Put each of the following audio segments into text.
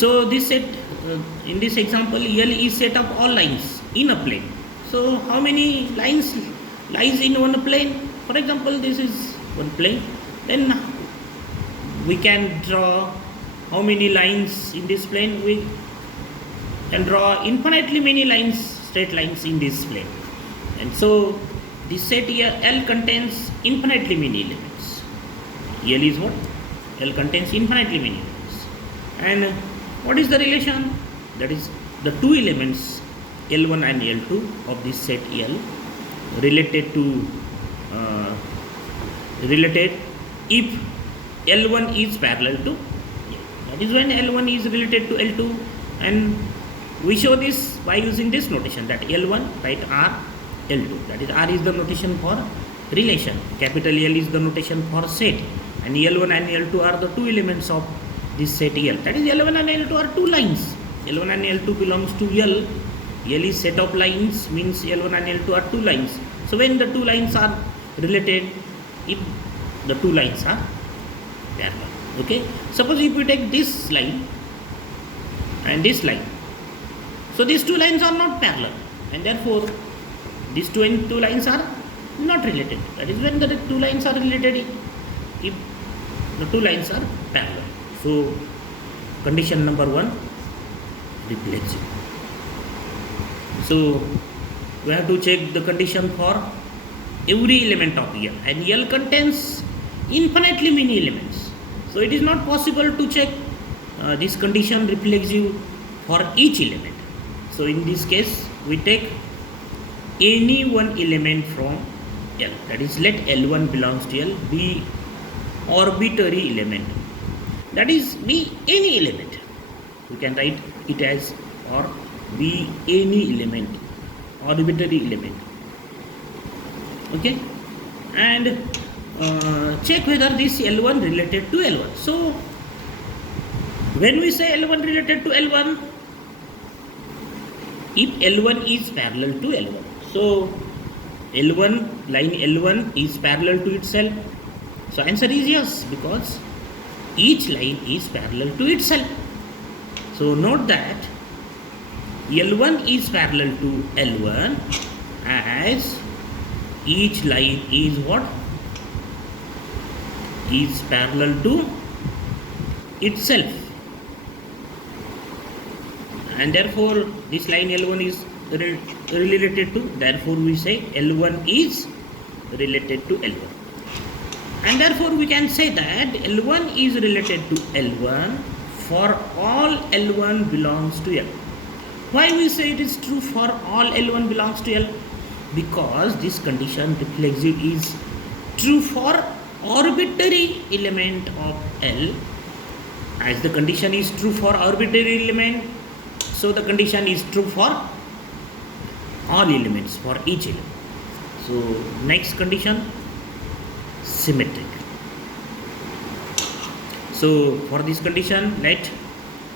So this set, in this example, L is set of all lines in a plane. So how many lines lies in one plane? For example, this is one plane. Then we can draw how many lines in this plane? We can draw infinitely many lines, straight lines in this plane. And so this set here L contains infinitely many elements. L is what? L contains infinitely many elements. And what is the relation? That is the two elements L1 and L2 of this set L related if L1 is parallel to L. That is when L1 is related to L2, and we show this by using this notation, that L1 write R, L2. That is R is the notation for relation, capital L is the notation for set, and L1 and L2 are the two elements of this set L. That is L1 and L2 are two lines. L1 and L2 belongs to L. L is set of lines, means L1 and L2 are two lines. So when the two lines are related, if the two lines are parallel. Okay. Suppose if we take this line and this line, so these two lines are not parallel, and therefore these two lines are not related. That is when the two lines are related, if the two lines are parallel. So condition number 1, reflexive. So we have to check the condition for every element of L, and L contains infinitely many elements. So it is not possible to check this condition reflexive for each element. So in this case, we take any one element from L. That is, let L1 belongs to L, be arbitrary element. That is, be any element. We can write it as or be any element, arbitrary element. Okay, and check whether this L1 related to L1. So when we say L1 related to L1, if L1 is parallel to L1, so L1, line L1 is parallel to itself. So answer is yes, because each line is parallel to itself. So note that L1 is parallel to L1 as each line is what? Is parallel to itself. And therefore this line L1 is related to, therefore we say L1 is related to L1. And therefore we can say that L1 is related to L1 for all L1 belongs to L. Why we say it is true for all L1 belongs to L? Because this condition reflexive is true for arbitrary element of L. As the condition is true for arbitrary element, so the condition is true for all elements, for each element. So next condition, symmetric. So for this condition, let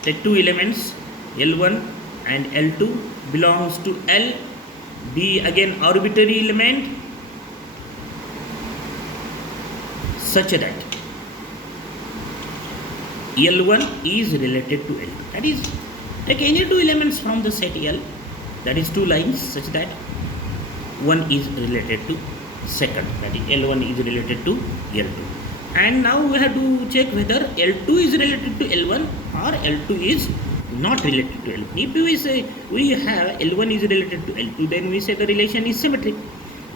the two elements L1 and L2 belongs to L, be again arbitrary element such that L1 is related to L2. That is, take any two elements from the set L, that is two lines, such that one is related to second, that is L1 is related to L2. And now we have to check whether L2 is related to L1 or L2 is not related to L1. If we say we have L1 is related to L2, then we say the relation is symmetric.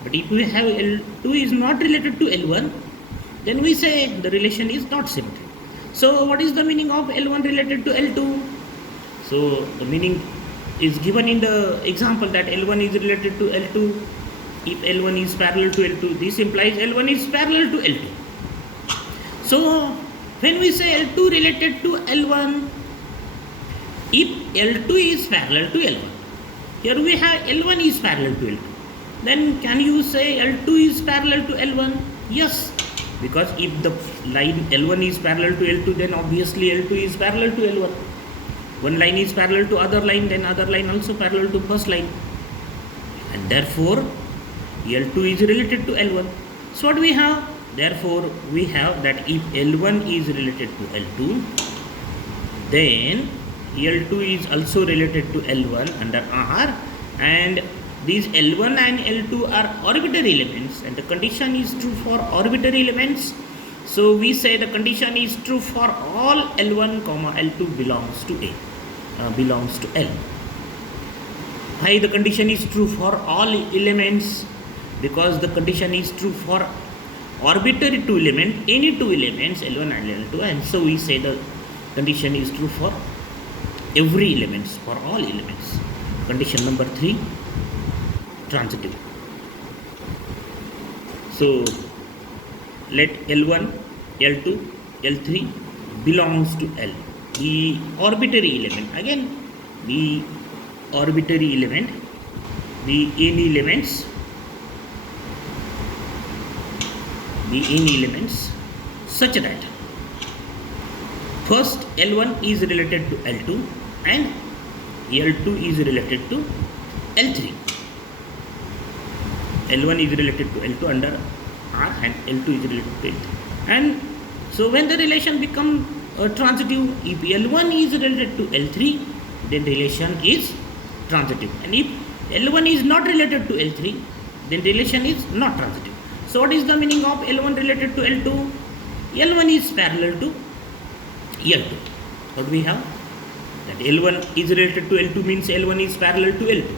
But if we have L2 is not related to L1, then we say the relation is not symmetric. So what is the meaning of L1 related to L2? So the meaning is given in the example, that L1 is related to L2. If L1 is parallel to L2, this implies L1 is parallel to L2. So when we say L2 related to L1, if L2 is parallel to L1, here we have L1 is parallel to L2, then can you say L2 is parallel to L1? Yes, because if the line L1 is parallel to L2, then obviously L2 is parallel to L1. One line is parallel to other line, then other line also parallel to first line, and therefore L2 is related to L1. So what we have? Therefore we have that if L1 is related to L2, then L2 is also related to L1 under R, and these L1 and L2 are arbitrary elements, and the condition is true for arbitrary elements. So we say the condition is true for all L1 comma L2 belongs to belongs to L. Why the condition is true for all elements? Because the condition is true for arbitrary two element, any two elements L1 and L2, and so we say the condition is true for every elements, for all elements. Condition number 3, transitive. So let L1, L2, L3 belongs to L. The arbitrary element, again the arbitrary element, the any elements, such that first L1 is related to L2 and L2 is related to L3. L1 is related to L2 under R and L2 is related to L3. And so when the relation becomes transitive, if L1 is related to L3, then relation is transitive. And if L1 is not related to L3, then relation is not transitive. So what is the meaning of L1 related to L2? L1 is parallel to L2. What we have? That L1 is related to L2 means L1 is parallel to L2.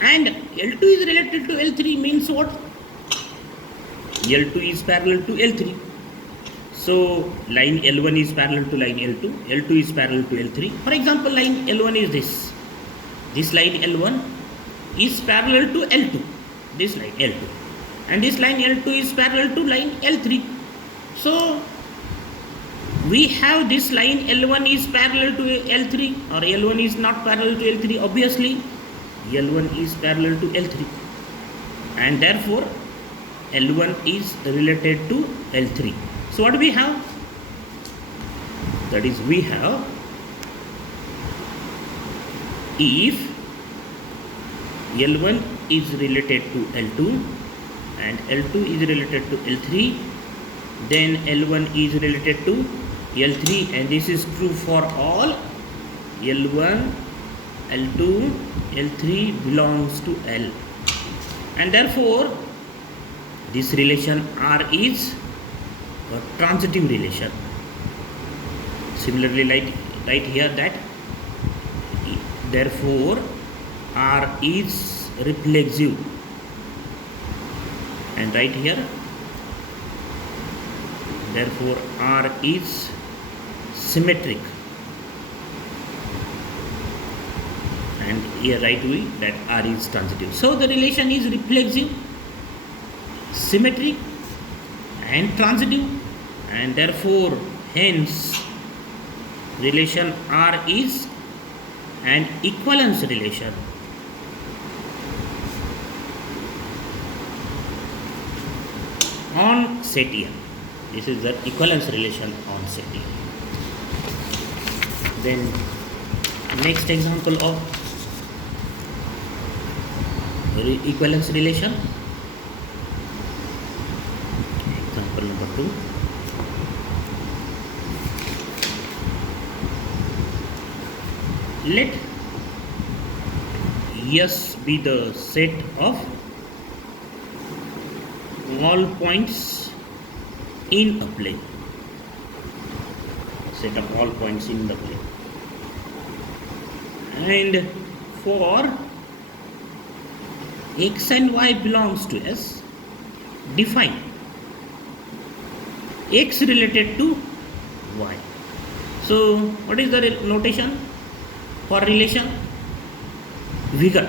And L2 is related to L3 means what? L2 is parallel to L3. So line L1 is parallel to line L2. L2 is parallel to L3. For example, line L1 is this. This line L1 is parallel to L2. This line L2. And this line L2 is parallel to line L3. So we have this line L1 is parallel to L3, or L1 is not parallel to L3. Obviously L1 is parallel to L3, and therefore L1 is related to L3. So what do we have? That is, we have, if L1 is related to L2 and L2 is related to L3, then L1 is related to L3, and this is true for all L1, L2, L3 belongs to L, and therefore this relation R is a transitive relation. Similarly, like right here, that therefore R is reflexive, and right here, therefore R is symmetric, and here right we that R is transitive. So the relation is reflexive, symmetric and transitive, and therefore hence relation R is an equivalence relation. On set A. This is the equivalence relation on set A. Then next example of equivalence relation. Example number 2. Let S be the set of all points in a plane. Set of all points in the plane. And for x and y belongs to S, define x related to y. So what is the notation for relation? Wiggle.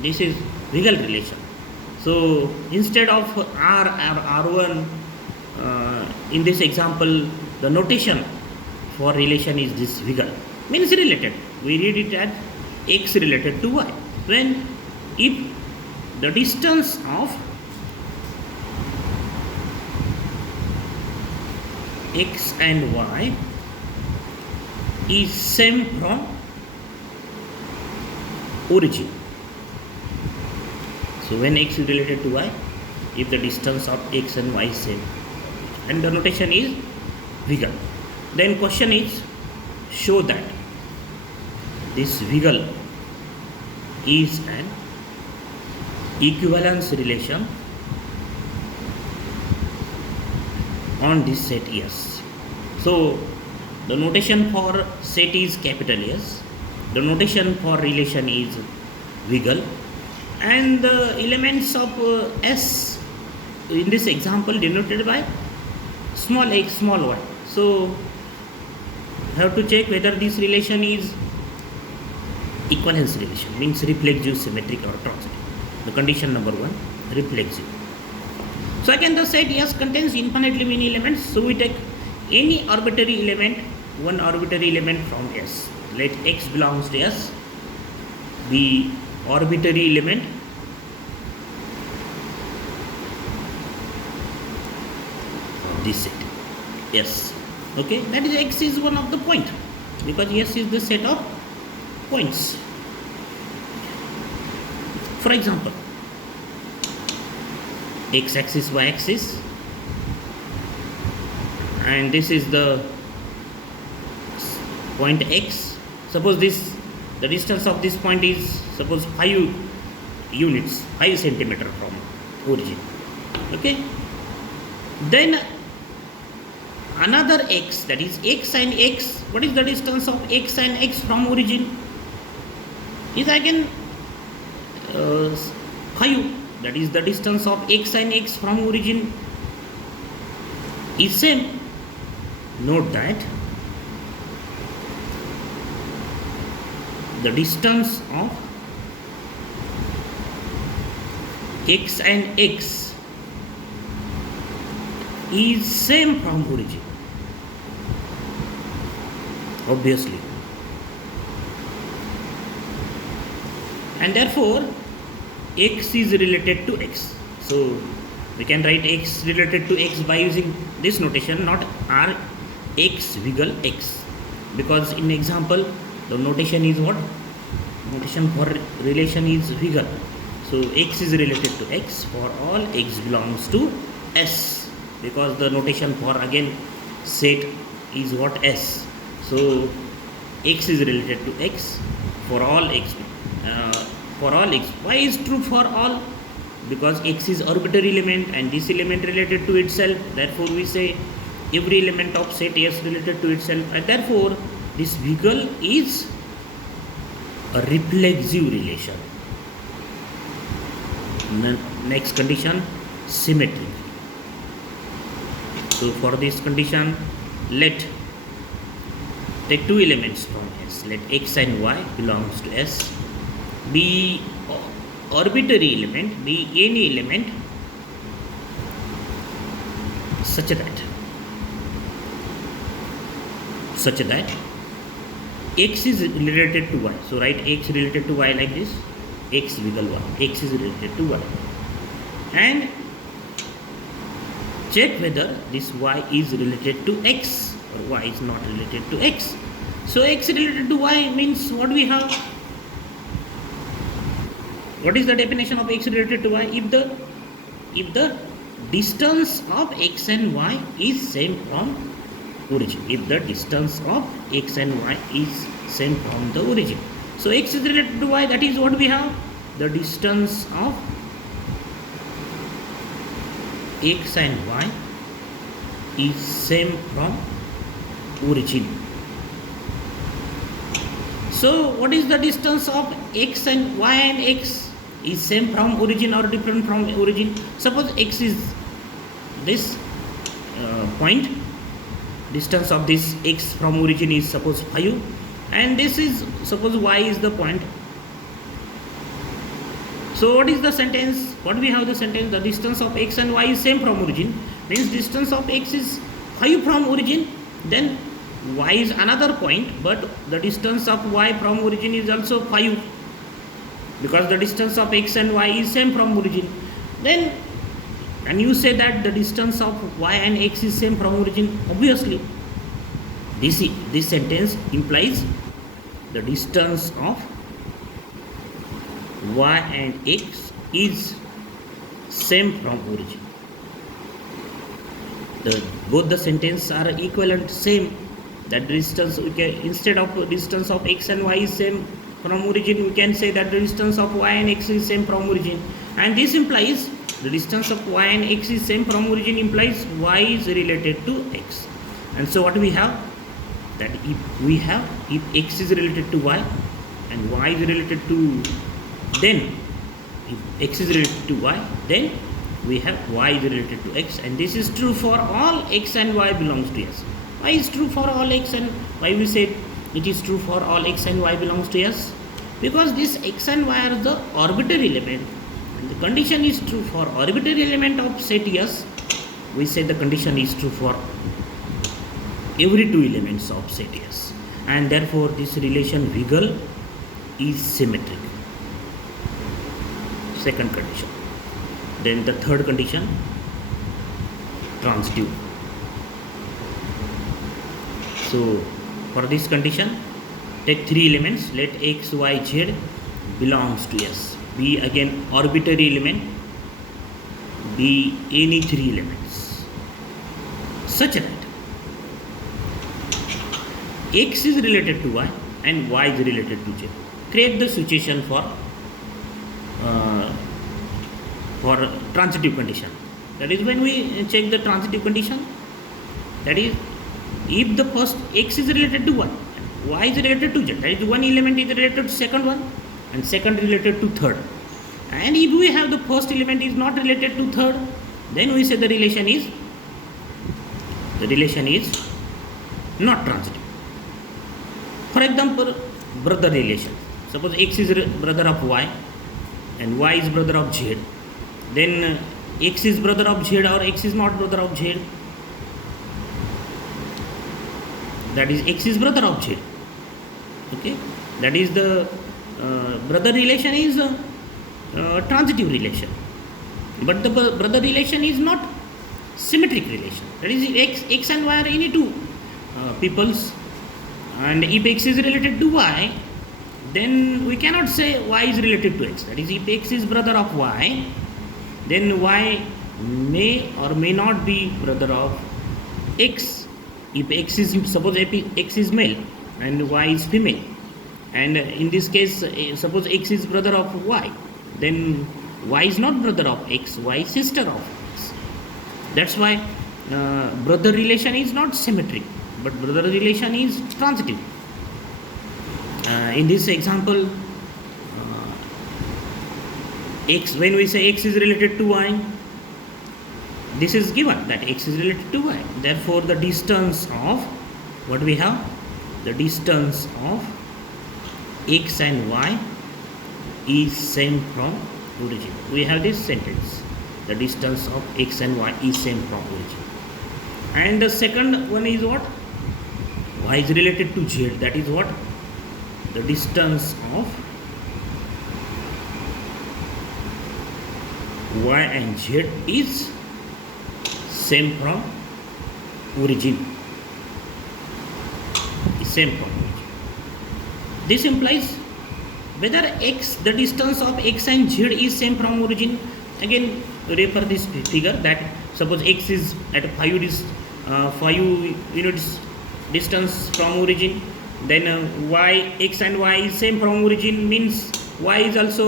This is wiggle relation. So instead of R or R1, in this example, the notation for relation is this wiggle. Means related. We read it as x related to y. When if the distance of x and y is same from origin. So when x is related to y, if the distance of x and y is same, and the notation is wiggle, then question is show that this wiggle is an equivalence relation on this set S. So the notation for set is capital S, the notation for relation is wiggle, and the elements of S in this example denoted by small x, small y. So have to check whether this relation is equivalence relation, means reflexive, symmetric or transitive. The condition number 1, reflexive. So again the set S contains infinitely many elements, so we take any arbitrary element, one arbitrary element from S. Let x belongs to S, the arbitrary element of this set S. Okay, that is x is one of the point, because S is the set of points. For example, x axis, y axis, and this is the point x. Suppose this, the distance of this point is suppose 5 units, 5 centimeter from origin. Okay, then another x, that is x sin x. What is the distance of x sin x from origin? Is again 5. That is the distance of x sin x from origin is same. Note that the distance of x and x is same from origin, obviously, and therefore x is related to x. So we can write x related to x by using this notation, not r x wiggle x, because in example the notation is what? Notation for relation is wiggle. So x is related to x for all x belongs to S, because the notation for again set is what? S. So x is related to x for all x. For all x. Why is true for all? Because x is arbitrary element and this element related to itself. Therefore we say every element of set S related to itself, and therefore this wiggle is a reflexive relation. Next condition, symmetry. So for this condition, let take two elements from S. Let x and y belongs to S. Be arbitrary element, be any element such that x is related to y. So write x related to y like this, x wiggle y, x is related to y, and check whether this y is related to x or y is not related to x. So x related to y means what we have? What is the definition of x related to y? If the distance of x and y is same from origin. If the distance of x and y is same from the origin. So x is related to y, that is what we have? The distance of x and y is same from origin. So what is the distance of x and y and x is same from origin or different from origin? Suppose x is this point, distance of this x from origin is suppose 5, and this is suppose y is the point. So what is the sentence? What we have the sentence? The distance of x and y is same from origin, means distance of x is 5 from origin, then y is another point, but the distance of y from origin is also 5, because the distance of x and y is same from origin. Then and you say that the distance of y and x is same from origin, obviously this sentence implies the distance of y and x is same from origin. Both the sentences are equivalent, same. that distance, we can, instead of distance of x and y is same from origin, we can say that the distance of y and x is same from origin, and this implies the distance of y and x is same from origin implies y is related to x. And so what we have, that if x is related to y and y is related to, then if x is related to y, then we have y is related to x, and this is true for all x and y belongs to S. Why is true for all x and why we said it is true for all x and y belongs to S? Because this x and y are the arbitrary element, and the condition is true for arbitrary element of set S. We say the condition is true for every two elements of set S, and therefore this relation Wiggle is symmetric. Second condition. Then the third condition, transitive. So for this condition, take three elements, let x, y, z belongs to S. Be again arbitrary element, be any three elements, such that x is related to y and y is related to z. Create the situation for transitive condition. That is, when we check the transitive condition, that is, if the first x is related to y and y is related to z, that is, one element is related to second one and second related to third, and if we have the first element is not related to third, then we say the relation is not transitive. For example, brother relation. Suppose x is brother of y and y is brother of z, then x is brother of z or x is not brother of z. That is, x is brother of z. Okay, that is the brother relation is transitive relation, but the brother relation is not symmetric relation. That is, x and y are any two peoples, and if x is related to y, then we cannot say y is related to x. That is, if x is brother of y, then y may or may not be brother of x. If x is, suppose x is male and y is female, and in this case, suppose x is brother of y, then y is not brother of x, y is sister of x. That's why brother relation is not symmetric, but brother relation is transitive. In this example, x, when we say x is related to y, this is given that x is related to y. Therefore, the distance of, what we have, the distance of x and y is same from origin. We have this sentence, the distance of x and y is same from origin. And the second one is what? Y is related to z. That is what? The distance of y and z is same from origin. Is same from origin. This implies whether x, the distance of x and z is same from origin. Again, refer this figure, that suppose x is at 5 units distance from origin, then x and y is same from origin, means y is also